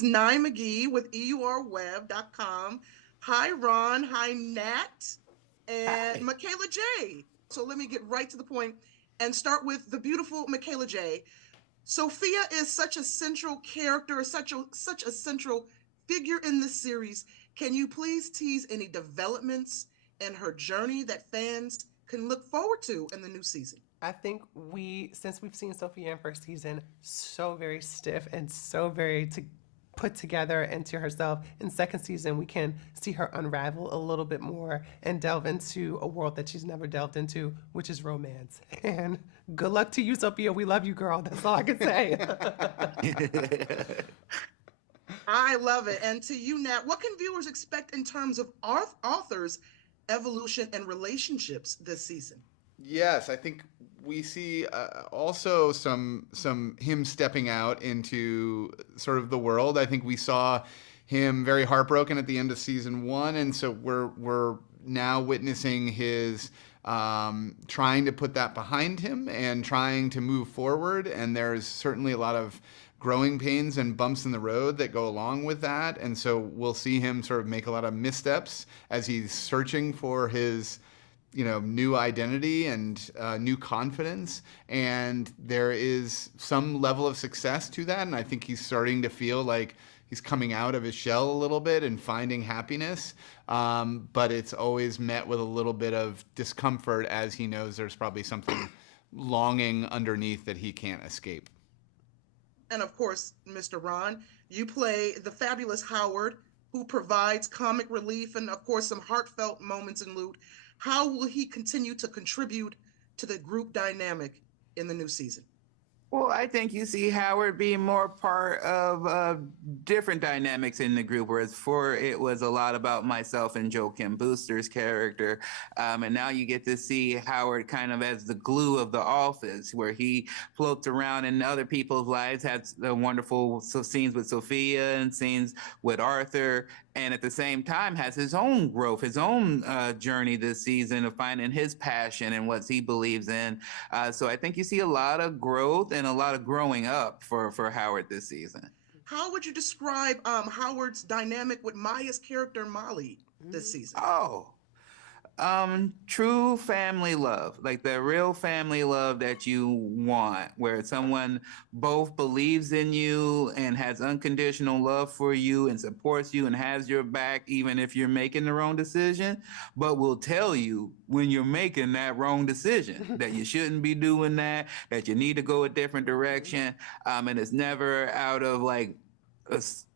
is Nye McGee with EURWeb.com. Hi, Ron. Hi, Nat. And Hi. Michaela Jaé. So let me get right to the point and start with the beautiful Michaela Jaé. Sophia is such a central character, such a central figure in this series. Can you please tease any developments in her journey that fans can look forward to in the new season? I think since we've seen Sophia in first season, so very stiff and so very put together into herself. In second season, we can see her unravel a little bit more and delve into a world that she's never delved into, which is romance. And good luck to you, Sophia. We love you, girl. That's all I can say. I love it. And to you, Nat, what can viewers expect in terms of authors' evolution and relationships this season? Yes, I think we see also some him stepping out into sort of the world. I think we saw him very heartbroken at the end of season one, and so we're now witnessing his trying to put that behind him and trying to move forward. And there's certainly a lot of growing pains and bumps in the road that go along with that. And so we'll see him sort of make a lot of missteps as he's searching for his new identity and new confidence. And there is some level of success to that. And I think he's starting to feel like he's coming out of his shell a little bit and finding happiness. But it's always met with a little bit of discomfort as he knows there's probably something longing underneath that he can't escape. And of course, Mr. Ron, you play the fabulous Howard, who provides comic relief and, of course, some heartfelt moments in Loot. How will he continue to contribute to the group dynamic in the new season? Well, I think you see Howard being more part of different dynamics in the group, whereas before it was a lot about myself and Joe Kim Booster's character. And now you get to see Howard kind of as the glue of the office, where he floats around in other people's lives, has the wonderful scenes with Sophia and scenes with Arthur, and at the same time has his own growth, his own journey this season of finding his passion and what he believes in. So I think you see a lot of growth and a lot of growing up for Howard this season. How would you describe Howard's dynamic with Maya's character Molly this season? Oh, true family love, like the real family love that you want, where someone both believes in you and has unconditional love for you and supports you and has your back, even if you're making the wrong decision, but will tell you when you're making that wrong decision that you shouldn't be doing that you need to go a different direction. And it's never out of like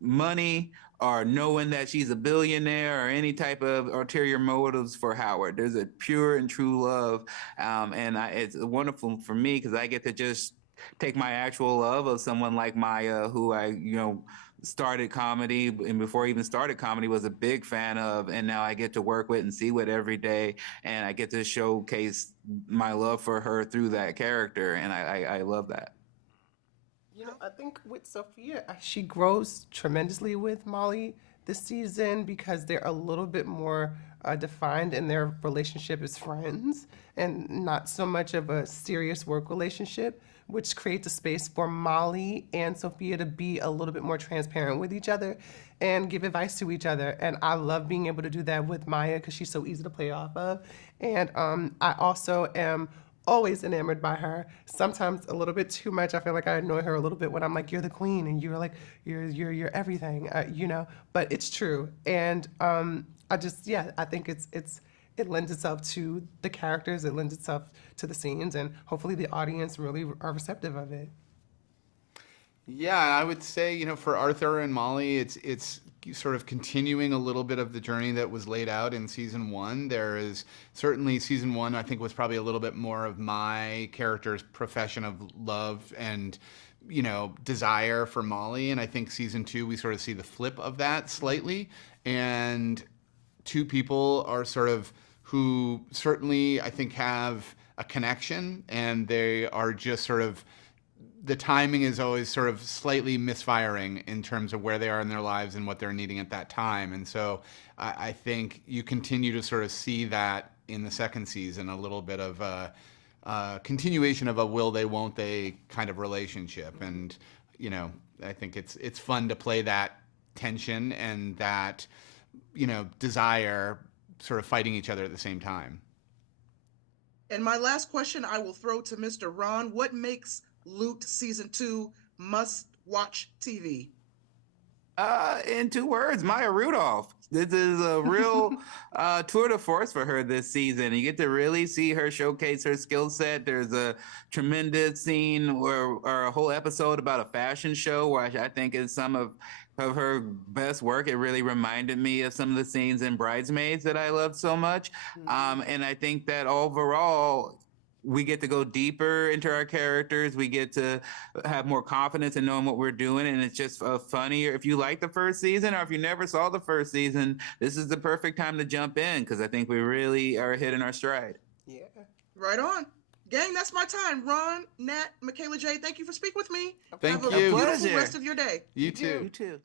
money or knowing that she's a billionaire or any type of ulterior motives for Howard. There's a pure and true love. And it's wonderful for me because I get to just take my actual love of someone like Maya, who I, started comedy and before I even started comedy was a big fan of, and now I get to work with and see with every day, and I get to showcase my love for her through that character, and I love that. I think with Sophia, she grows tremendously with Molly this season because they're a little bit more defined in their relationship as friends and not so much of a serious work relationship, which creates a space for Molly and Sophia to be a little bit more transparent with each other and give advice to each other. And I love being able to do that with Maya because she's so easy to play off of. And I also am always enamored by her. Sometimes a little bit too much. I feel like I annoy her a little bit when I'm like, "You're the queen," and you're like, "You're everything," But it's true, and I think it lends itself to the characters. It lends itself to the scenes, and hopefully the audience really are receptive of it. Yeah, I would say, for Arthur and Molly, it's sort of continuing a little bit of the journey that was laid out in season one. There is certainly season one, I think, was probably a little bit more of my character's profession of love and, desire for Molly. And I think season two, we sort of see the flip of that slightly. And two people are sort of who certainly, I think, have a connection, and they are just sort of the timing is always sort of slightly misfiring in terms of where they are in their lives and what they're needing at that time. And so I think you continue to sort of see that in the second season, a little bit of a continuation of a will they, won't they kind of relationship. And, I think it's fun to play that tension and that, desire sort of fighting each other at the same time. And my last question I will throw to Mr. Ron. What makes Loot Season 2 must-watch TV? In 2 words, Maya Rudolph. This is a real tour de force for her this season. You get to really see her showcase her skill set. There's a tremendous scene or a whole episode about a fashion show, which I think is some of her best work. It really reminded me of some of the scenes in Bridesmaids that I loved so much. And I think that overall, we get to go deeper into our characters. We get to have more confidence in knowing what we're doing. And it's just funnier. If you like the first season or if you never saw the first season, this is the perfect time to jump in because I think we really are hitting our stride. Yeah. Right on. Gang, that's my time. Ron, Nat, Michaela Jaé, thank you for speaking with me. Thank Have you. a beautiful Pleasure. rest of your day. You too. You too.